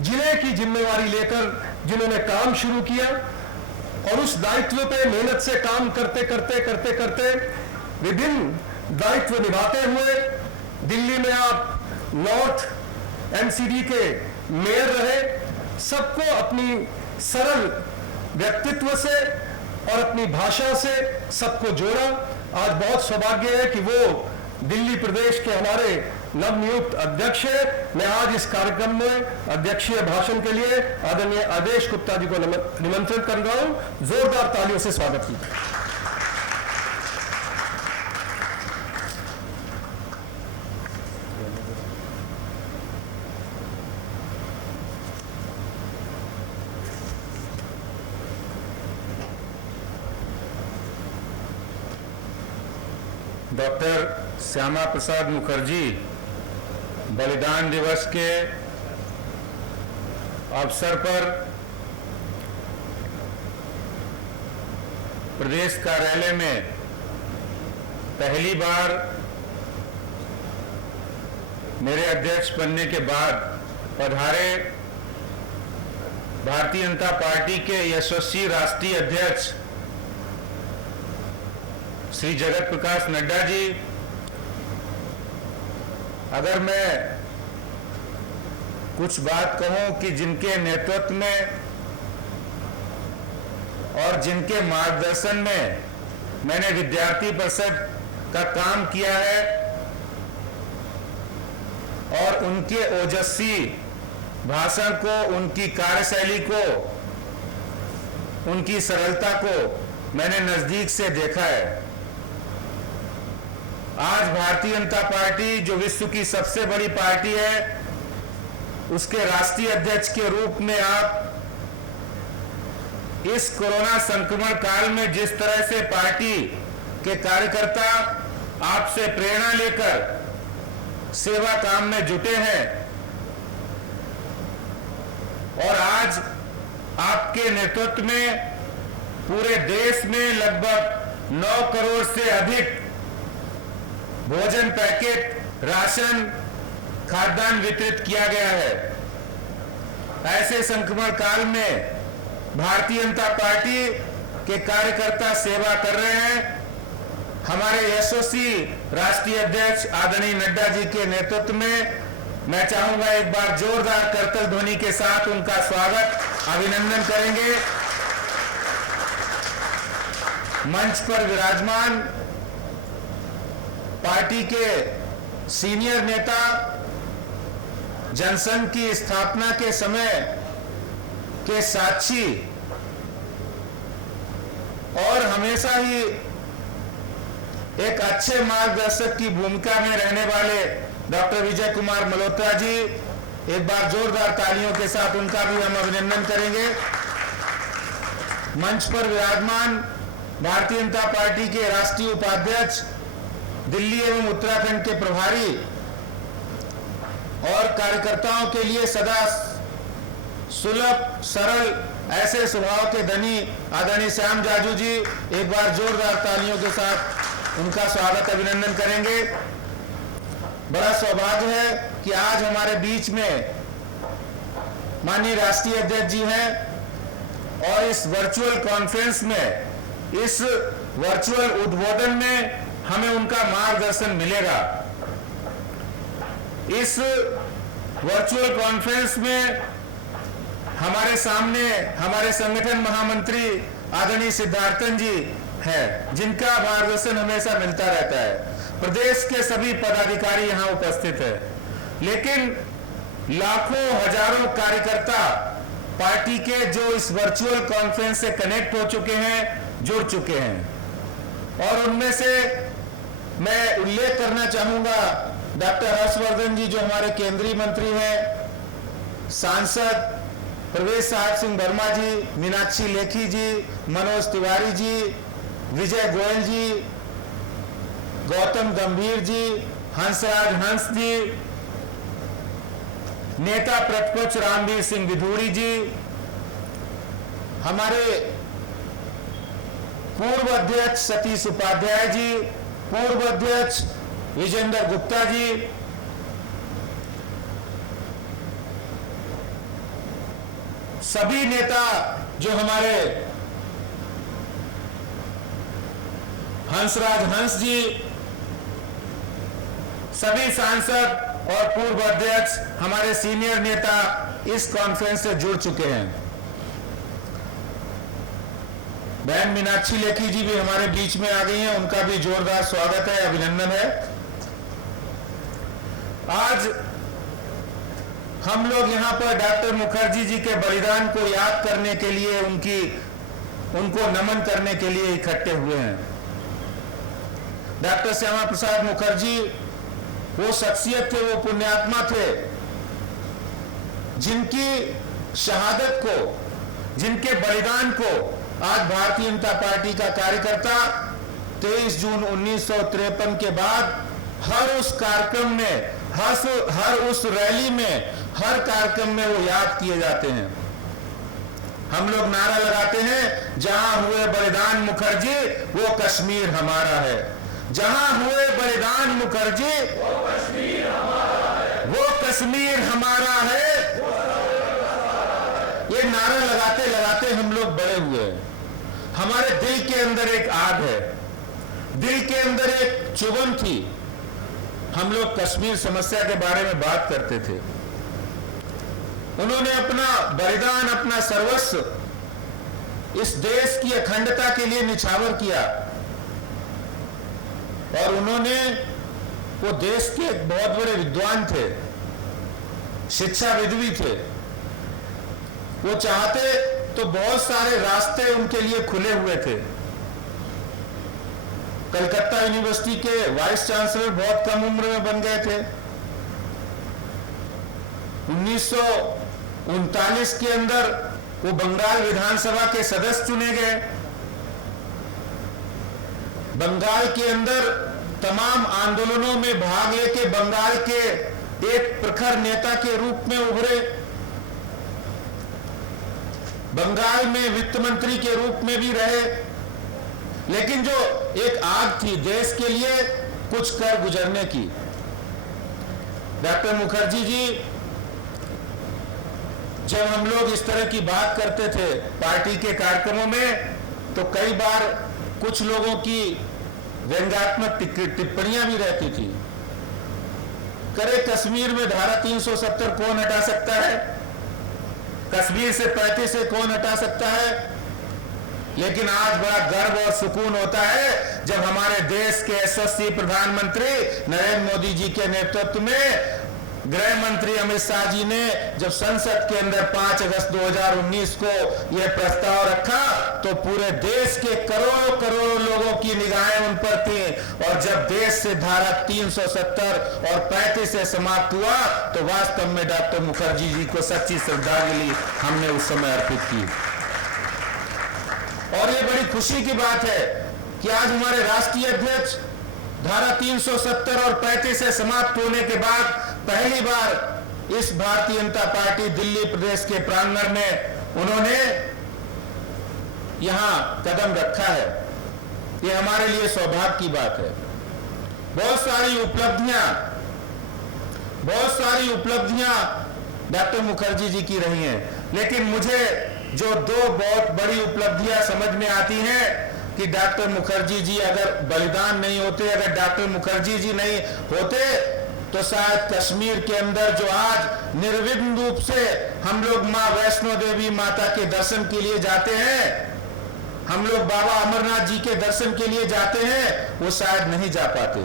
जिले की जिम्मेवारी लेकर जिन्होंने काम शुरू किया और उस दायित्व पे मेहनत से काम करते करते करते करते विभिन्न दायित्व निभाते हुए दिल्ली में आप नॉर्थ एनसीडी के मेयर रहे। सबको अपनी सरल व्यक्तित्व से और अपनी भाषा से सबको जोड़ा। आज बहुत सौभाग्य है कि वो दिल्ली प्रदेश के हमारे नवनियुक्त अध्यक्ष है। मैं आज इस कार्यक्रम में अध्यक्षीय भाषण के लिए आदरणीय आदेश गुप्ता जी को निमंत्रित कर रहा हूं। जोरदार तालियों से स्वागत कीजिए। डॉक्टर श्यामा प्रसाद मुखर्जी बलिदान दिवस के अवसर पर प्रदेश कार्यालय में पहली बार मेरे अध्यक्ष बनने के बाद पधारे भारतीय जनता पार्टी के यशस्वी राष्ट्रीय अध्यक्ष श्री जगत प्रकाश नड्डा जी, अगर मैं कुछ बात कहूं कि जिनके नेतृत्व में और जिनके मार्गदर्शन में मैंने विद्यार्थी परिषद का काम किया है और उनके ओजस्वी भाषण को, उनकी कार्यशैली को, उनकी सरलता को मैंने नजदीक से देखा है। आज भारतीय जनता पार्टी जो विश्व की सबसे बड़ी पार्टी है, उसके राष्ट्रीय अध्यक्ष के रूप में आप इस कोरोना संक्रमण काल में जिस तरह से पार्टी के कार्यकर्ता आपसे प्रेरणा लेकर सेवा काम में जुटे हैं और आज आपके नेतृत्व में पूरे देश में लगभग 9 करोड़ से अधिक भोजन पैकेट, राशन, खाद्यान्न वितरित किया गया है। ऐसे संक्रमण काल में भारतीय जनता पार्टी के कार्यकर्ता सेवा कर रहे हैं। हमारे यशस्वी राष्ट्रीय अध्यक्ष आदरणीय नड्डा जी के नेतृत्व में मैं चाहूंगा एक बार जोरदार करतल ध्वनि के साथ उनका स्वागत, अभिनंदन करेंगे। मंच पर विराजमान पार्टी के सीनियर नेता, जनसंघ की स्थापना के समय के साक्षी और हमेशा ही एक अच्छे मार्गदर्शक की भूमिका में रहने वाले डॉक्टर विजय कुमार मल्होत्रा जी, एक बार जोरदार तालियों के साथ उनका भी हम अभिनंदन करेंगे। मंच पर विराजमान भारतीय जनता पार्टी के राष्ट्रीय उपाध्यक्ष, दिल्ली एवं उत्तराखंड के प्रभारी और कार्यकर्ताओं के लिए सदा सुलभ, सरल, ऐसे स्वभाव के धनी आदरणीय श्याम जाजू जी, एक बार जोरदार तालियों के साथ उनका स्वागत, अभिनंदन करेंगे। बड़ा सौभाग्य है कि आज हमारे बीच में माननीय राष्ट्रीय अध्यक्ष जी हैं और इस वर्चुअल कॉन्फ्रेंस में, इस वर्चुअल उद्बोधन में हमें उनका मार्गदर्शन मिलेगा। इस वर्चुअल कॉन्फ्रेंस में हमारे सामने हमारे संगठन महामंत्री आदरणीय सिद्धार्थन जी हैं, जिनका मार्गदर्शन हमेशा मिलता रहता है। प्रदेश के सभी पदाधिकारी यहाँ उपस्थित हैं, लेकिन लाखों हजारों कार्यकर्ता पार्टी के जो इस वर्चुअल कॉन्फ्रेंस से कनेक्ट हो चुके हैं, जुड़ चुके हैं, और उनमें से मैं उल्लेख करना चाहूंगा डॉक्टर हर्षवर्धन जी, जो हमारे केंद्रीय मंत्री हैं, सांसद प्रवेश साहब सिंह वर्मा जी, मीनाक्षी लेखी जी, मनोज तिवारी जी, विजय गोयल जी, गौतम गंभीर जी, हंसराज हंस जी, नेता प्रतिपक्ष रामवीर सिंह विधूड़ी जी, हमारे पूर्व अध्यक्ष सतीश उपाध्याय जी, पूर्व अध्यक्ष विजेंद्र गुप्ता जी, सभी नेता जो हमारे हंसराज हंस जी, सभी सांसद और पूर्व अध्यक्ष, हमारे सीनियर नेता इस कॉन्फ्रेंस से जुड़ चुके हैं। बहन मीनाक्षी लेखी जी भी हमारे बीच में आ गई हैं, उनका भी जोरदार स्वागत है, अभिनंदन है। आज हम लोग यहाँ पर डॉक्टर मुखर्जी जी के बलिदान को याद करने के लिए, उनको नमन करने के लिए इकट्ठे हुए हैं। डॉक्टर श्यामा प्रसाद मुखर्जी वो शख्सियत थे, वो पुण्यात्मा थे, जिनकी शहादत को, जिनके बलिदान को आज भारतीय जनता पार्टी का कार्यकर्ता 23 जून 1953 के बाद हर उस कार्यक्रम में, हर उस रैली में, हर कार्यक्रम में वो याद किए जाते हैं। हम लोग नारा लगाते हैं, जहां हुए बलिदान मुखर्जी वो कश्मीर हमारा है। जहां हुए बलिदान मुखर्जी वो कश्मीर हमारा है, वो कश्मीर हमारा है। ये नारा लगाते लगाते हम लोग बड़े हुए हैं। हमारे दिल के अंदर एक आग है, दिल के अंदर एक चुभन थी। हम लोग कश्मीर समस्या के बारे में बात करते थे। उन्होंने अपना बलिदान, अपना सर्वस्व इस देश की अखंडता के लिए निछावर किया, और उन्होंने, वो देश के एक बहुत बड़े विद्वान थे, शिक्षाविद भी थे। वो चाहते तो बहुत सारे रास्ते उनके लिए खुले हुए थे। कलकत्ता यूनिवर्सिटी के वाइस चांसलर बहुत कम उम्र में बन गए थे। 1939 के अंदर वो बंगाल विधानसभा के सदस्य चुने गए। बंगाल के अंदर तमाम आंदोलनों में भाग लेके बंगाल के एक प्रखर नेता के रूप में उभरे। बंगाल में वित्त मंत्री के रूप में भी रहे। लेकिन जो एक आग थी देश के लिए कुछ कर गुजरने की, डॉक्टर मुखर्जी जी, जब हम लोग इस तरह की बात करते थे पार्टी के कार्यक्रमों में, तो कई बार कुछ लोगों की व्यंग्यात्मक टिप्पणियां भी रहती थी। करे कश्मीर में धारा 370 कौन हटा सकता है? कश्मीर से 35 से कौन हटा सकता है? लेकिन आज बड़ा गर्व और सुकून होता है जब हमारे देश के यशस्वी प्रधानमंत्री नरेंद्र मोदी जी के नेतृत्व में गृह मंत्री अमित शाह जी ने जब संसद के अंदर 5 अगस्त 2019 को यह प्रस्ताव रखा, तो पूरे देश के करोड़ों करोड़ों लोगों की निगाहें उन पर थी। और जब देश से धारा 370 और 35 से समाप्त हुआ, तो वास्तव में डॉक्टर मुखर्जी जी को सच्ची श्रद्धांजलि हमने उस समय अर्पित की। और ये बड़ी खुशी की बात है कि आज हमारे राष्ट्रीय अध्यक्ष धारा 370 और 35 से समाप्त होने के बाद पहली बार इस भारतीय जनता पार्टी दिल्ली प्रदेश के प्रांगण में उन्होंने यहां कदम रखा है। ये हमारे लिए सौभाग्य की बात है। बहुत सारी उपलब्धियां डॉक्टर मुखर्जी जी की रही हैं, लेकिन मुझे जो दो बहुत बड़ी उपलब्धियां समझ में आती हैं कि डॉक्टर मुखर्जी जी अगर बलिदान नहीं होते, अगर डॉक्टर मुखर्जी जी नहीं होते, तो शायद कश्मीर के अंदर जो आज निर्विघ्न रूप से हम लोग मां वैष्णो देवी माता के दर्शन के लिए जाते हैं, हम लोग बाबा अमरनाथ जी के दर्शन के लिए जाते हैं, वो शायद नहीं जा पाते,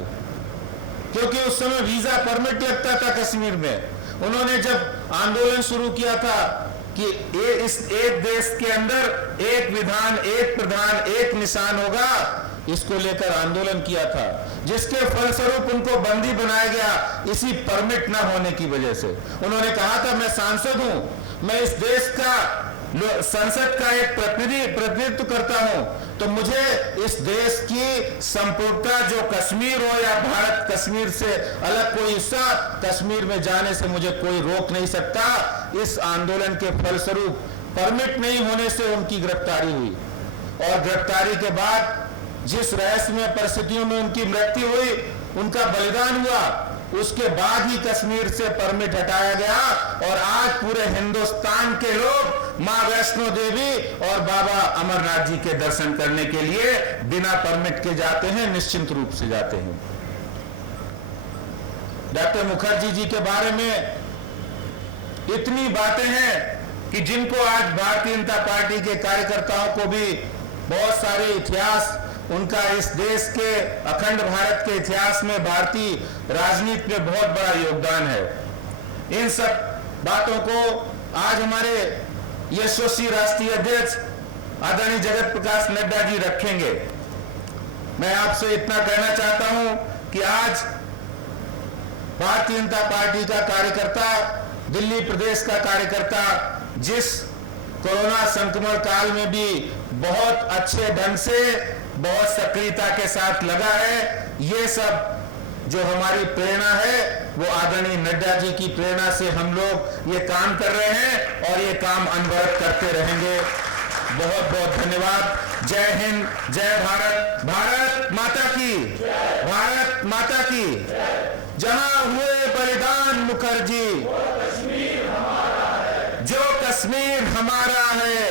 क्योंकि उस समय वीजा परमिट लगता था कश्मीर में। उन्होंने जब आंदोलन शुरू किया था कि इस एक देश के अंदर एक विधान, एक प्रधान, एक निशान होगा, इसको लेकर आंदोलन किया था, जिसके फलस्वरूप उनको बंदी बनाया गया इसी परमिट न होने की वजह से। उन्होंने कहा था, मैं सांसद हूं, मैं इस देश का संसद का एक प्रतिनिधित्व करता हूं, तो मुझे इस देश की संपूर्णता, जो कश्मीर हो या भारत कश्मीर से अलग कोई हिस्सा, कश्मीर में जाने से मुझे कोई रोक नहीं सकता। इस आंदोलन के फलस्वरूप परमिट नहीं होने से उनकी गिरफ्तारी हुई, और गिरफ्तारी के बाद जिस रहस्यमय परिस्थितियों में उनकी मृत्यु हुई, उनका बलिदान हुआ, उसके बाद ही कश्मीर से परमिट हटाया गया और आज पूरे हिंदुस्तान के लोग मां वैष्णो देवी और बाबा अमरनाथ जी के दर्शन करने के लिए बिना परमिट के जाते हैं, निश्चिंत रूप से जाते हैं। डॉक्टर मुखर्जी जी के बारे में इतनी बातें हैं कि जिनको आज भारतीय जनता पार्टी के कार्यकर्ताओं को भी बहुत सारे इतिहास, उनका इस देश के अखंड भारत के इतिहास में, भारतीय राजनीति में बहुत बड़ा योगदान है। इन सब बातों को आज हमारे यशस्वी राष्ट्रीय अध्यक्ष आदरणीय जगत प्रकाश नड्डा जी रखेंगे। मैं आपसे इतना कहना चाहता हूं कि आज भारतीय जनता पार्टी का कार्यकर्ता, दिल्ली प्रदेश का कार्यकर्ता जिस कोरोना संक्रमण काल में भी बहुत अच्छे ढंग से, बहुत सक्रियता के साथ लगा है, ये सब जो हमारी प्रेरणा है वो आदरणीय नड्डा जी की प्रेरणा से हम लोग ये काम कर रहे हैं और ये काम अनवरत करते रहेंगे। बहुत बहुत धन्यवाद। जय हिंद, जय भारत, भारत माता की, भारत माता की। जहां हुए बलिदान मुखर्जी, जो कश्मीर हमारा है,